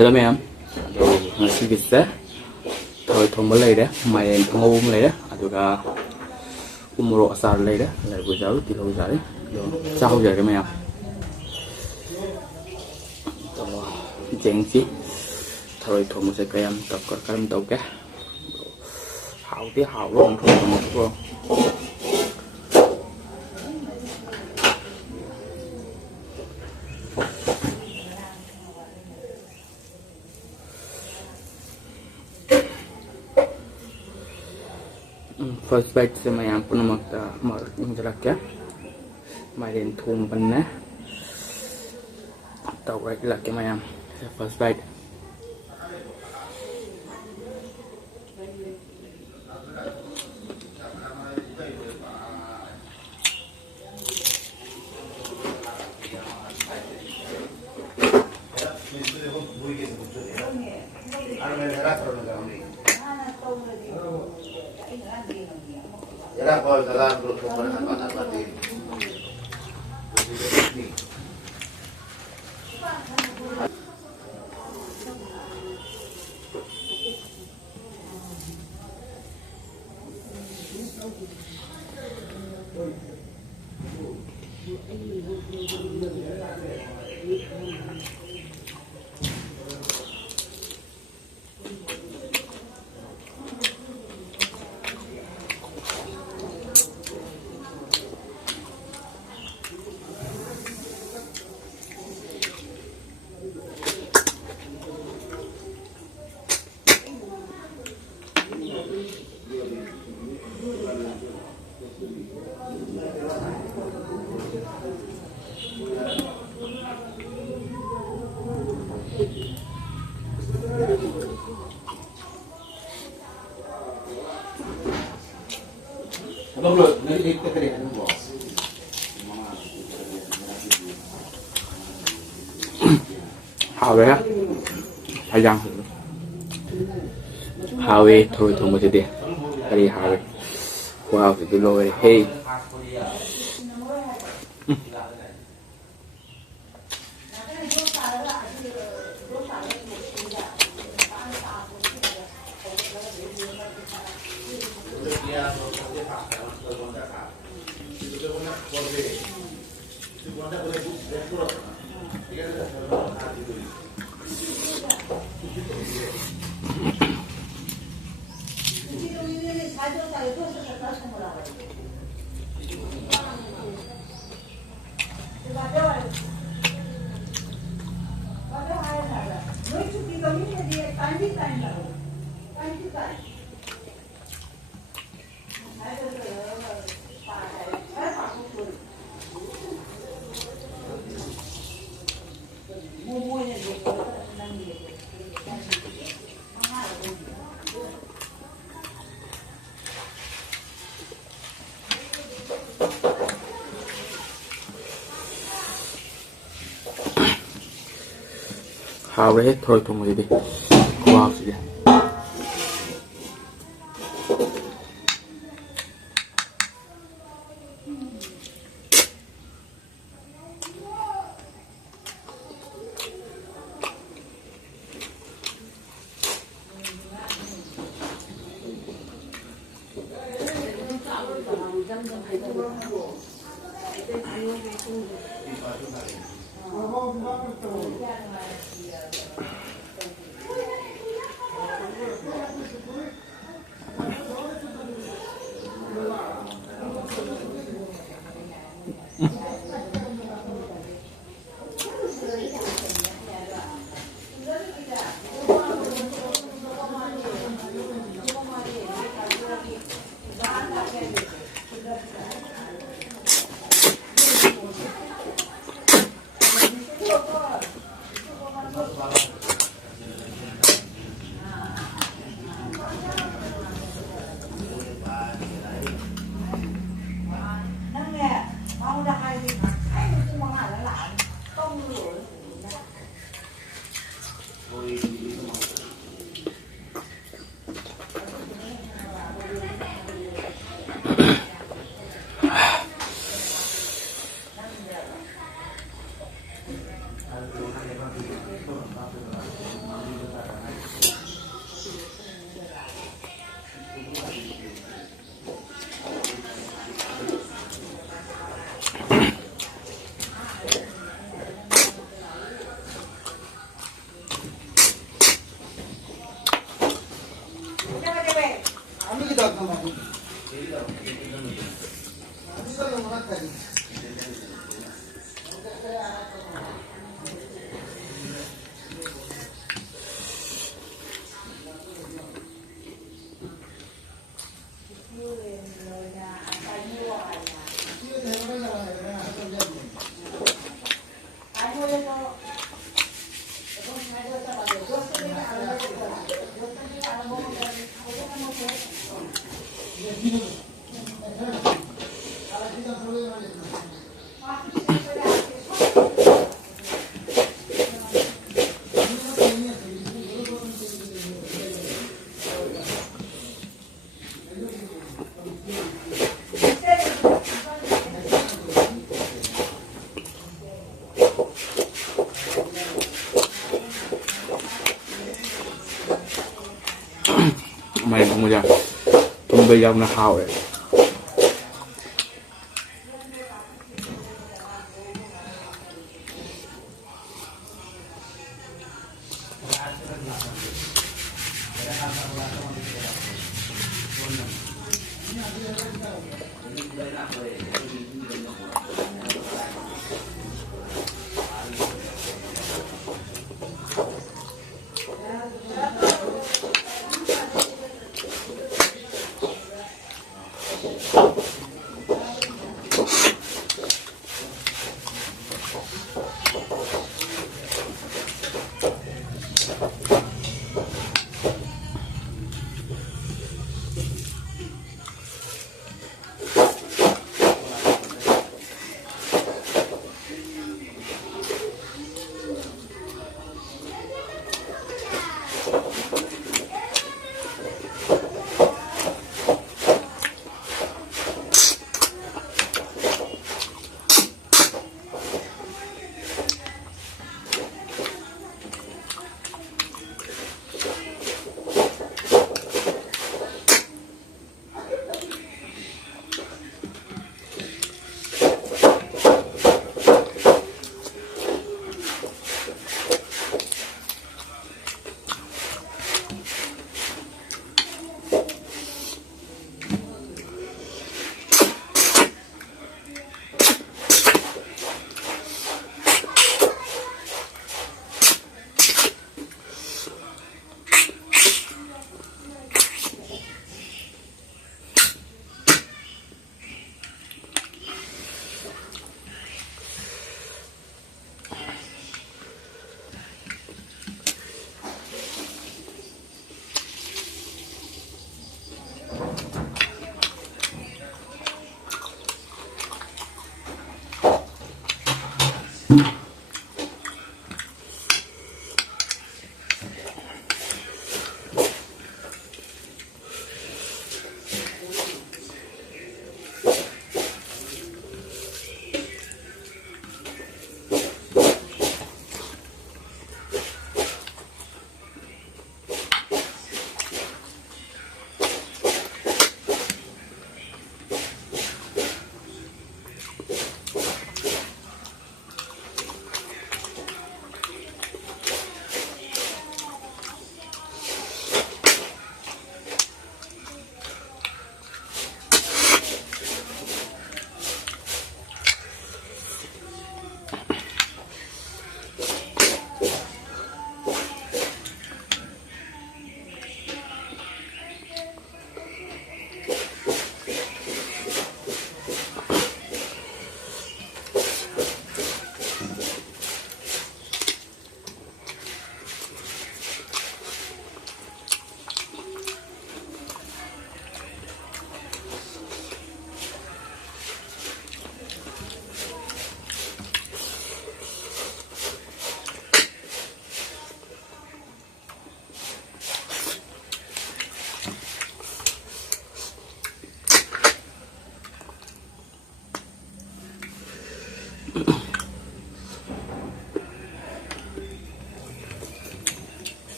Hello ma'am. Nasi bisa. Tharoy thong lay đó, Mayren ngô lay đó, juga umuro asar lay đó, lay bữa giờ thì lâu dài. Chào giờ các ma'am. Chén xí. Tharoy thong sẽ cái em tập các em tàu cá. Hảo tí hảo luôn không. First bite sa mayam pumnamakpu yung jalakya. Mayren Thong panna. Tharoy jalakya mayam. First bite. Hào đấy á, hay rằng hào về thôi một chút đi, đi hào về, wow thì tôi lôi hey. Hào đấy, thôi thùng gì đi, wow gì đi. mayam thongja thumba yauna hawe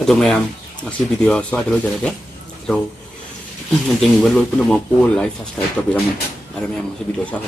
Atau mayam ngasih video soal terus jadi ya. Atau nanti gue lu pun mau pull like subscribe ke video ada mayam ngasih video soal